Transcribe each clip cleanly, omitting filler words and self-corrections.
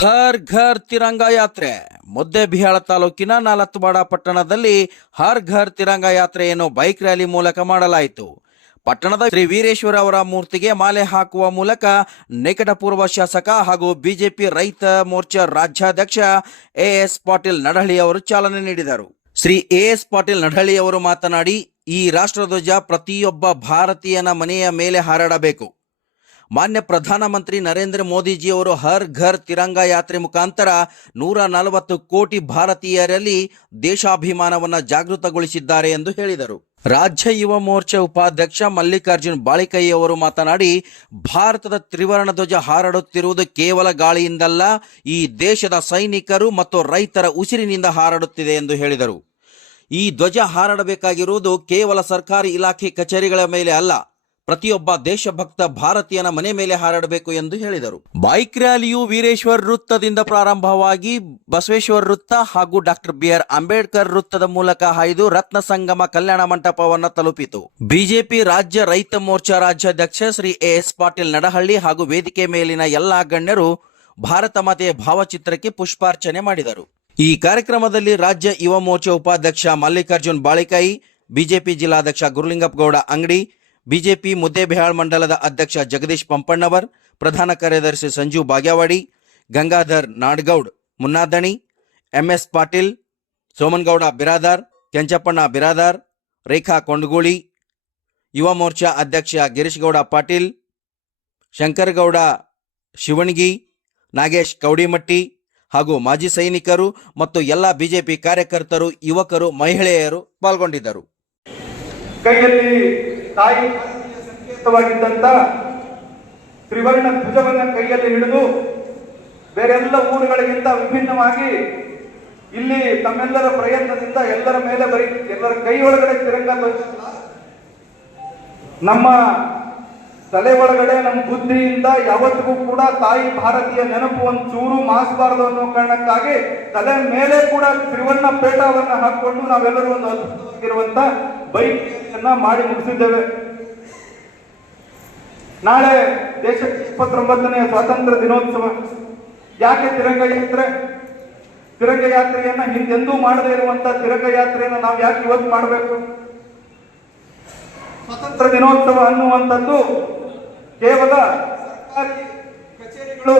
ಹರ್ ಘರ್ ತಿರಂಗ ಯಾತ್ರೆ ಮುದ್ದೇಬಿಹಾಳ ತಾಲೂಕಿನ ನಾಲತ್ವಾಡ ಪಟ್ಟಣದಲ್ಲಿ ಹರ್ ಘರ್ ತಿರಂಗ ಯಾತ್ರೆಯನ್ನು ಬೈಕ್ ರ್ಯಾಲಿ ಮೂಲಕ ಮಾಡಲಾಯಿತು. ಪಟ್ಟಣದ ಶ್ರೀ ವೀರೇಶ್ವರ ಅವರ ಮೂರ್ತಿಗೆ ಮಾಲೆ ಹಾಕುವ ಮೂಲಕ ನಿಕಟಪೂರ್ವ ಶಾಸಕ ಹಾಗೂ ಬಿಜೆಪಿ ರೈತ ಮೋರ್ಚಾ ರಾಜ್ಯಾಧ್ಯಕ್ಷ ಎಎಸ್ ಪಾಟೀಲ್ ನಡಹಳ್ಳಿ ಅವರು ಚಾಲನೆ ನೀಡಿದರು. ಶ್ರೀ ಎಎಸ್ ಪಾಟೀಲ್ ನಡಹಳ್ಳಿ ಅವರು ಮಾತನಾಡಿ, ಈ ರಾಷ್ಟ್ರಧ್ವಜ ಪ್ರತಿಯೊಬ್ಬ ಭಾರತೀಯನ ಮನೆಯ ಮೇಲೆ ಹಾರಾಡಬೇಕು. ಮಾನ್ಯ ಪ್ರಧಾನಮಂತ್ರಿ ನರೇಂದ್ರ ಮೋದಿಜಿಯವರು ಹರ್ ಘರ್ ತಿರಂಗ ಯಾತ್ರೆ ಮುಖಾಂತರ 140 ಕೋಟಿ ಭಾರತೀಯರಲ್ಲಿ ದೇಶಾಭಿಮಾನವನ್ನು ಜಾಗೃತಗೊಳಿಸಿದ್ದಾರೆ ಎಂದು ಹೇಳಿದರು. ರಾಜ್ಯ ಯುವ ಮೋರ್ಚಾ ಉಪಾಧ್ಯಕ್ಷ ಮಲ್ಲಿಕಾರ್ಜುನ್ ಬಾಳಿಕೈ ಅವರು ಮಾತನಾಡಿ, ಭಾರತದ ತ್ರಿವರ್ಣ ಧ್ವಜ ಹಾರಾಡುತ್ತಿರುವುದು ಕೇವಲ ಗಾಳಿಯಿಂದಲ್ಲ, ಈ ದೇಶದ ಸೈನಿಕರು ಮತ್ತು ರೈತರ ಉಸಿರಿನಿಂದ ಹಾರಾಡುತ್ತಿದೆ ಎಂದು ಹೇಳಿದರು. ಈ ಧ್ವಜ ಹಾರಾಡಬೇಕಾಗಿರುವುದು ಕೇವಲ ಸರ್ಕಾರಿ ಇಲಾಖೆ ಕಚೇರಿಗಳ ಮೇಲೆ ಅಲ್ಲ, ಪ್ರತಿಯೊಬ್ಬ ದೇಶಭಕ್ತ ಭಾರತೀಯನ ಮನೆ ಮೇಲೆ ಹಾರಾಡಬೇಕು ಎಂದು ಹೇಳಿದರು. ಬೈಕ್ ರ್ಯಾಲಿಯು ವೀರೇಶ್ವರ ವೃತ್ತದಿಂದ ಪ್ರಾರಂಭವಾಗಿ ಬಸವೇಶ್ವರ ವೃತ್ತ ಹಾಗೂ ಡಾಕ್ಟರ್ BR ಅಂಬೇಡ್ಕರ್ ವೃತ್ತದ ಮೂಲಕ ಹಾಯ್ದು ರತ್ನ ಸಂಗಮ ಕಲ್ಯಾಣ ಮಂಟಪವನ್ನು ತಲುಪಿತು. ಬಿಜೆಪಿ ರಾಜ್ಯ ರೈತ ಮೋರ್ಚಾ ರಾಜ್ಯಾಧ್ಯಕ್ಷ ಶ್ರೀ ಎಎಸ್ ಪಾಟೀಲ್ ನಡಹಳ್ಳಿ ಹಾಗೂ ವೇದಿಕೆ ಮೇಲಿನ ಎಲ್ಲಾ ಗಣ್ಯರು ಭಾರತ ಮಾತೆಯ ಭಾವಚಿತ್ರಕ್ಕೆ ಪುಷ್ಪಾರ್ಚನೆ ಮಾಡಿದರು. ಈ ಕಾರ್ಯಕ್ರಮದಲ್ಲಿ ರಾಜ್ಯ ಯುವ ಮೋರ್ಚಾ ಉಪಾಧ್ಯಕ್ಷ ಮಲ್ಲಿಕಾರ್ಜುನ್ ಬಾಳಿಕೈ, ಬಿಜೆಪಿ ಜಿಲ್ಲಾಧ್ಯಕ್ಷ ಗುರುಲಿಂಗಪ್ಪಗೌಡ ಅಂಗಡಿ, ಬಿಜೆಪಿ ಮುದ್ದೇಬಿಹಾಳ್ ಮಂಡಲದ ಅಧ್ಯಕ್ಷ ಜಗದೀಶ್ ಪಂಪಣ್ಣವರ್, ಪ್ರಧಾನ ಕಾರ್ಯದರ್ಶಿ ಸಂಜು ಬಾಗ್ಯಾವಾಡಿ, ಗಂಗಾಧರ್ ನಾಡಗೌಡ್ ಮುನ್ನಾದಣಿ, MS ಪಾಟೀಲ್, ಸೋಮನಗೌಡ ಬಿರಾದಾರ್, ಕೆಂಚಪ್ಪಣ್ಣ ಬಿರಾದಾರ್, ರೇಖಾ ಕೊಂಡಗೂಳಿ, ಯುವ ಮೋರ್ಚಾ ಅಧ್ಯಕ್ಷ ಗಿರೀಶ್ ಗೌಡ ಪಾಟೀಲ್, ಶಂಕರಗೌಡ ಶಿವಣಗಿ, ನಾಗೇಶ್ ಕೌಡಿಮಟ್ಟಿ ಹಾಗೂ ಮಾಜಿ ಸೈನಿಕರು ಮತ್ತು ಎಲ್ಲ ಬಿಜೆಪಿ ಕಾರ್ಯಕರ್ತರು, ಯುವಕರು, ಮಹಿಳೆಯರು ಪಾಲ್ಗೊಂಡಿದ್ದರು. ಕೈಯಲ್ಲಿ ತಾಯಿ ಸಂಕೇತವಾಗಿದ್ದಂತ ತ್ರಿವರ್ಣ ಧ್ವಜವನ್ನ ಕೈಯಲ್ಲಿ ಹಿಡಿದು ಬೇರೆಲ್ಲ ಊರುಗಳಿಗಿಂತ ವಿಭಿನ್ನವಾಗಿ ಇಲ್ಲಿ ತಮ್ಮೆಲ್ಲರ ಪ್ರಯತ್ನದಿಂದ ಎಲ್ಲರ ಮೇಲೆ ಎಲ್ಲರ ಕೈ ಒಳಗಡೆ ತಿರಂಗ ಧ್ವಜ, ನಮ್ಮ ತಲೆ ಒಳಗಡೆ ನಮ್ಮ ಬುದ್ಧಿಯಿಂದ ಯಾವತ್ತಿಗೂ ಕೂಡ ತಾಯಿ ಭಾರತೀಯ ನೆನಪು ಒಂದು ಚೂರು ಮಾಸಬಾರದು ಅನ್ನೋ ಕಾರಣಕ್ಕಾಗಿ ತಲೆ ಮೇಲೆ ಕೂಡ ತ್ರಿವರ್ಣ ಪೇಟವನ್ನ ಹಾಕೊಂಡು ನಾವೆಲ್ಲರೂ ಒಂದು ಅದ್ಭುತವಾಗಿರುವಂತ ಬೈಕ್ ಅನ್ನ ಮಾಡಿ ಮುಗಿಸಿದ್ದೇವೆ. ನಾಳೆ ದೇಶಕ್ಕೆ 29ನೇ ಸ್ವಾತಂತ್ರ್ಯ ದಿನೋತ್ಸವ. ಯಾಕೆ ತಿರಂಗ ಯಾತ್ರೆ? ತಿರಂಗ ಯಾತ್ರೆಯನ್ನ ಹಿಂದೆಂದೂ ಮಾಡದೇ ಇರುವಂತ ತಿರಂಗ ಯಾತ್ರೆಯನ್ನ ನಾವು ಯಾಕೆ ಇವತ್ತು ಮಾಡಬೇಕು? ಸ್ವಾತಂತ್ರ್ಯ ದಿನೋತ್ಸವ ಅನ್ನುವಂಥದ್ದು ಕೇವಲ ಸರ್ಕಾರಿ ಕಚೇರಿಗಳು,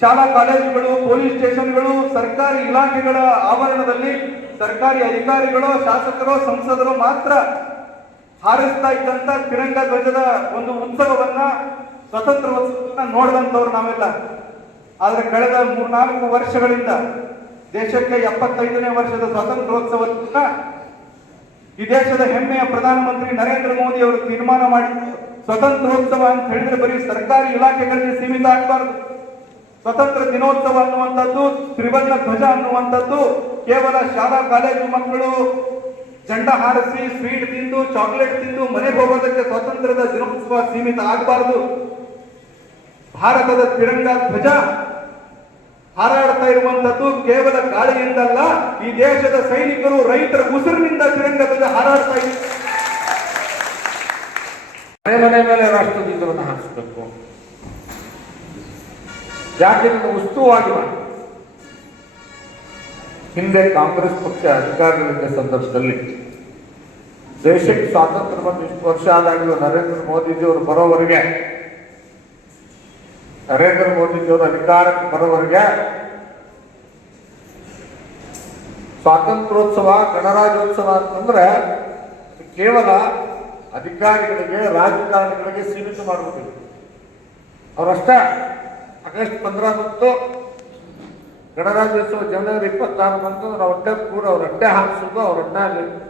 ಶಾಲಾ ಕಾಲೇಜುಗಳು, ಪೊಲೀಸ್ ಸ್ಟೇಷನ್ಗಳು, ಸರ್ಕಾರಿ ಇಲಾಖೆಗಳ ಆವರಣದಲ್ಲಿ ಸರ್ಕಾರಿ ಅಧಿಕಾರಿಗಳು, ಶಾಸಕರು, ಸಂಸದರು ಮಾತ್ರ ಹಾರಿಸ್ತಾ ಇದ್ದಂತ ತಿರಂಗ ಧ್ವಜದ ಒಂದು ಉತ್ಸವವನ್ನ, ಸ್ವತಂತ್ರೋತ್ಸವವನ್ನ ನೋಡಿದಂಥವ್ರು ನಾವೆಲ್ಲ. ಆದ್ರೆ ಕಳೆದ 3-4 ವರ್ಷಗಳಿಂದ ದೇಶಕ್ಕೆ 75ನೇ ವರ್ಷದ ಸ್ವಾತಂತ್ರ್ಯೋತ್ಸವವನ್ನ ಈ ದೇಶದ ಹೆಮ್ಮೆಯ ಪ್ರಧಾನಮಂತ್ರಿ ನರೇಂದ್ರ ಮೋದಿ ಅವರು ತೀರ್ಮಾನ ಮಾಡಿ, ಸ್ವತಂತ್ರೋತ್ಸವ ಅಂತ ಹೇಳಿದ್ರೆ ಬರೀ ಸರ್ಕಾರಿ ಇಲಾಖೆಗಳಿಗೆ ಸೀಮಿತ ಆಗಬಾರದು. ಸ್ವತಂತ್ರ ದಿನೋತ್ಸವ ಅನ್ನುವಂಥದ್ದು, ತ್ರಿವರ್ಣ ಧ್ವಜ ಅನ್ನುವಂಥದ್ದು ಕೇವಲ ಶಾಲಾ ಕಾಲೇಜು ಮಕ್ಕಳು ಜೆಂಡಾ ಹಾರಿಸಿ, ಸ್ವೀಟ್ ತಿಂದು, ಚಾಕ್ಲೇಟ್ ತಿಂದು ಮನೆಗೆ ಹೋಗೋದಕ್ಕೆ ಸ್ವಾತಂತ್ರ್ಯದ ದಿನೋತ್ಸವ ಸೀಮಿತ ಆಗಬಾರದು. ಭಾರತದ ತಿರಂಗ ಧ್ವಜ ಹಾರಾಡ್ತಾ ಇರುವಂತದ್ದು ಕೇವಲ ಗಾಳಿಯಿಂದಲ್ಲ, ಈ ದೇಶದ ಸೈನಿಕರು, ರೈತರ ಉಸಿರಿನಿಂದ ತಿರಂಗ ಧ್ವಜ ಹಾರಾಡ್ತಾ ಇದೆ. ಮನೆ ಮೇಲೆ ರಾಷ್ಟ್ರಧ್ವಜವನ್ನು ಹಾರಿಸಬೇಕು. ಯಾಕೆ ಉಸ್ತುವಾಗಿ ಮಾಡಿ? ಹಿಂದೆ ಕಾಂಗ್ರೆಸ್ ಪಕ್ಷ ಅಧಿಕಾರದಲ್ಲಿದ್ದ ಸಂದರ್ಭದಲ್ಲಿ ದೇಶಕ್ಕೆ ಸ್ವಾತಂತ್ರ್ಯ ಬಂದು ಇಷ್ಟು ವರ್ಷ ಆದಾಗಲೂ ನರೇಂದ್ರ ಮೋದಿಜಿಯವರು ಬರೋವರೆಗೆ, ನರೇಂದ್ರ ಮೋದಿಜಿಯವರು ಅಧಿಕಾರಕ್ಕೆ ಬರೋವರೆಗೆ ಸ್ವಾತಂತ್ರ್ಯೋತ್ಸವ, ಗಣರಾಜ್ಯೋತ್ಸವ ಅಂತಂದ್ರೆ ಕೇವಲ ಅಧಿಕಾರಿಗಳಿಗೆ, ರಾಜಕಾರಣಿಗಳಿಗೆ ಸೀಮಿತ ಮಾಡಬೇಕು. ಅವರಷ್ಟೇ ಆಗಸ್ಟ್ 15 ಬಂತು, ಗಣರಾಜ್ಯೋತ್ಸವ ಜನವರಿ 26 ಬಂತು, ಅವ್ರ ಹೊಟ್ಟೆ ಪೂರ ಅವ್ರ ಅಡ್ಡೆ ಹಾಕಿಸೋದು, ಅವ್ರ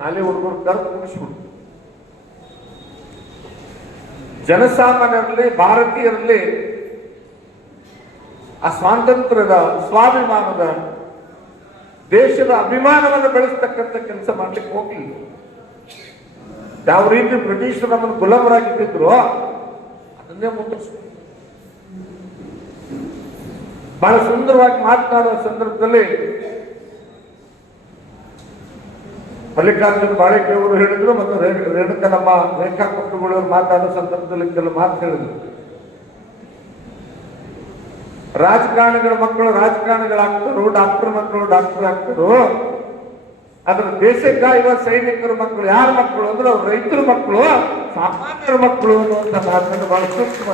ಅಲ್ಲಿ ಹುಡುಗರು ಕರೆದು ಮುಗಿಸ್ಬಿಡ್ತು. ಜನಸಾಮಾನ್ಯರಲ್ಲಿ, ಭಾರತೀಯರಲ್ಲಿ ಆ ಸ್ವಾತಂತ್ರ್ಯದ, ಸ್ವಾಭಿಮಾನದ, ದೇಶದ ಅಭಿಮಾನವನ್ನು ಬೆಳೆಸ್ತಕ್ಕಂಥ ಕೆಲಸ ಮಾಡ್ಲಿಕ್ಕೆ ಹೋಗ್ಲಿಲ್ಲ. ಯಾವ ರೀತಿ ಬ್ರಿಟಿಷರು ನಮ್ಮನ್ನು ಗುಲಾಮರಾಗಿದ್ದರು ಅದನ್ನೇ ಮುಂದುವರಿಸ್ತಾರೆ. ಬಹಳ ಸುಂದರವಾಗಿ ಮಾತನಾಡುವ ಸಂದರ್ಭದಲ್ಲಿ ಮಲ್ಲಿಕಾರ್ಜುನ್ ಬಾಳಿಕೆ ಅವರು ಹೇಳಿದ್ರು ಮತ್ತು ರೇಣುಕ ನಮ್ಮ ರೇಖಾ ಕೊಂಡಗೂಳಿ ಮಾತಾಡೋ ಸಂದರ್ಭದಲ್ಲಿ ಕೆಲವು ಮಾತು ಹೇಳಿದ್ರು. ರಾಜಕಾರಣಿಗಳ ಮಕ್ಕಳು ರಾಜಕಾರಣಿಗಳಾಗ್ತಾರೋ, ಡಾಕ್ಟರ್ ಮಕ್ಕಳು ಡಾಕ್ಟರ್ ಆಗ್ತಾರೋ, ಅದ್ರ ದೇಶಕ್ಕೆ ಕಾಯುವ ಸೈನಿಕರ ಮಕ್ಕಳು ಯಾರ ಮಕ್ಕಳು ಅಂದ್ರೆ ಅವ್ರು ರೈತರ ಮಕ್ಕಳು, ಸಾಮಾನ್ಯರ ಮಕ್ಕಳು ಅನ್ನುವಂಥ ಮಾತನ್ನು ಬಹಳ ಸೂಕ್ಷ್ಮ.